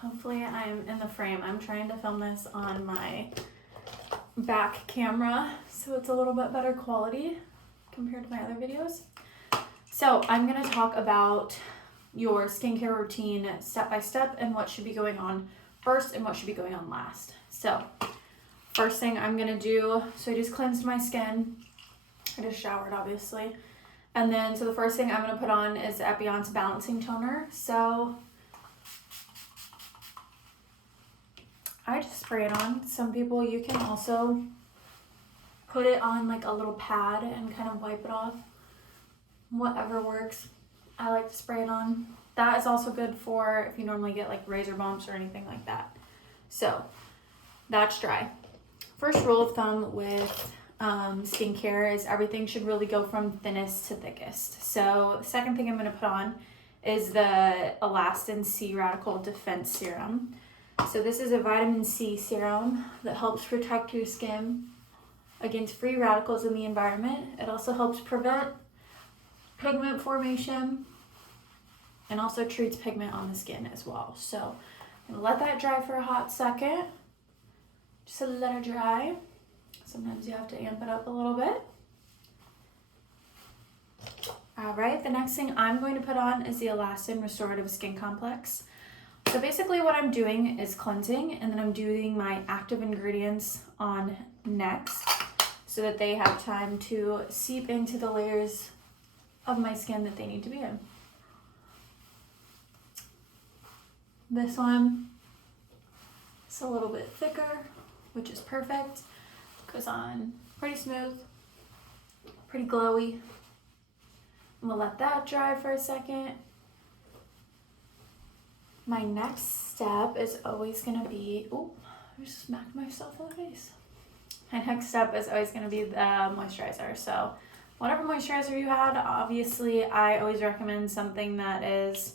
Hopefully I'm in the frame. I'm trying to film this on my back camera, so it's a little bit better quality compared to my other videos. So I'm gonna talk about your skincare routine step by step and what should be going on first and what should be going on last. So first thing I'm gonna do, so I just cleansed my skin. I just showered, obviously. And then, so the first thing I'm gonna put on is the Epionce Balancing Toner. So I just spray it on. Some people, you can also put it on like a little pad and kind of wipe it off. Whatever works. I like to spray it on. That is also good for if you normally get like razor bumps or anything like that. So that's dry. First rule of thumb with skincare is everything should really go from thinnest to thickest. So the second thing I'm going to put on is the Alastin C Radical Defense Serum. So this is a vitamin C serum that helps protect your skin against free radicals in the environment. It also helps prevent pigment formation and also treats pigment on the skin as well. So I'm gonna let that dry for a hot second. Just to let it dry. Sometimes you have to amp it up a little bit. All right, the next thing I'm going to put on is the Alastin Restorative Skin Complex. So basically what I'm doing is cleansing, and then I'm doing my active ingredients on next so that they have time to seep into the layers of my skin that they need to be in. This one is a little bit thicker, which is perfect. Goes on pretty smooth, pretty glowy. I'm gonna let that dry for a second. My next step is always gonna be, oh, I just smacked myself in the face. My next step is always gonna be the moisturizer. So whatever moisturizer you had, obviously I always recommend something that is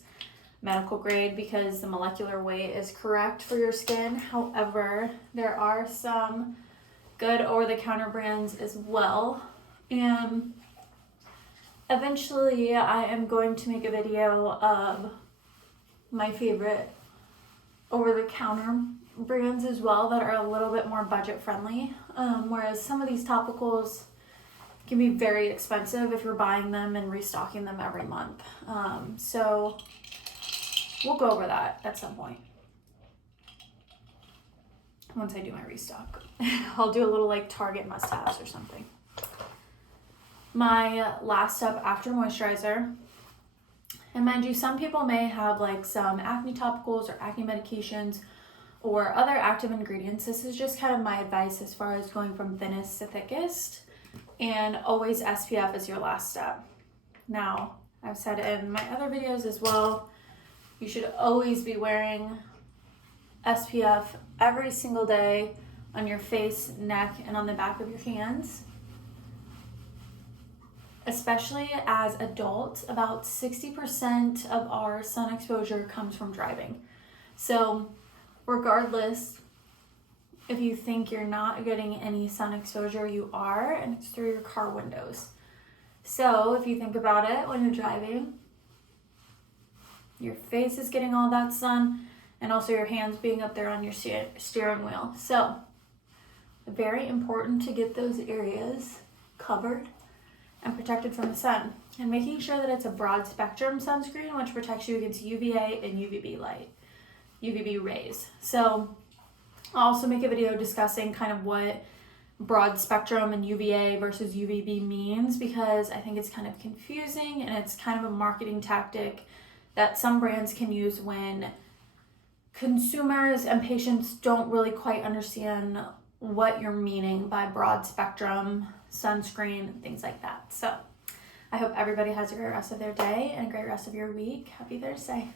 medical grade because the molecular weight is correct for your skin. However, there are some good over-the-counter brands as well. And eventually I am going to make a video of my favorite over-the-counter brands as well that are a little bit more budget friendly, whereas some of these topicals can be very expensive if you're buying them and restocking them every month. So we'll go over that at some point once I do my restock. I'll do a little like Target must-haves or something. My last step after moisturizer, and mind you, some people may have like some acne topicals or acne medications or other active ingredients. This is just kind of my advice as far as going from thinnest to thickest, and always SPF is your last step. Now, I've said in my other videos as well, you should always be wearing SPF every single day on your face, neck, and on the back of your hands. Especially as adults, about 60% of our sun exposure comes from driving. So regardless, if you think you're not getting any sun exposure, you are, and it's through your car windows. So if you think about it, when you're driving, your face is getting all that sun, and also your hands being up there on your steering wheel. So very important to get those areas covered and protected from the sun, and making sure that it's a broad spectrum sunscreen which protects you against UVA and UVB rays. So I'll also make a video discussing kind of what broad spectrum and UVA versus UVB means, because I think it's kind of confusing and it's kind of a marketing tactic that some brands can use when consumers and patients don't really quite understand what you're meaning by broad spectrum sunscreen, things like that. So I hope everybody has a great rest of their day and a great rest of your week. Happy Thursday.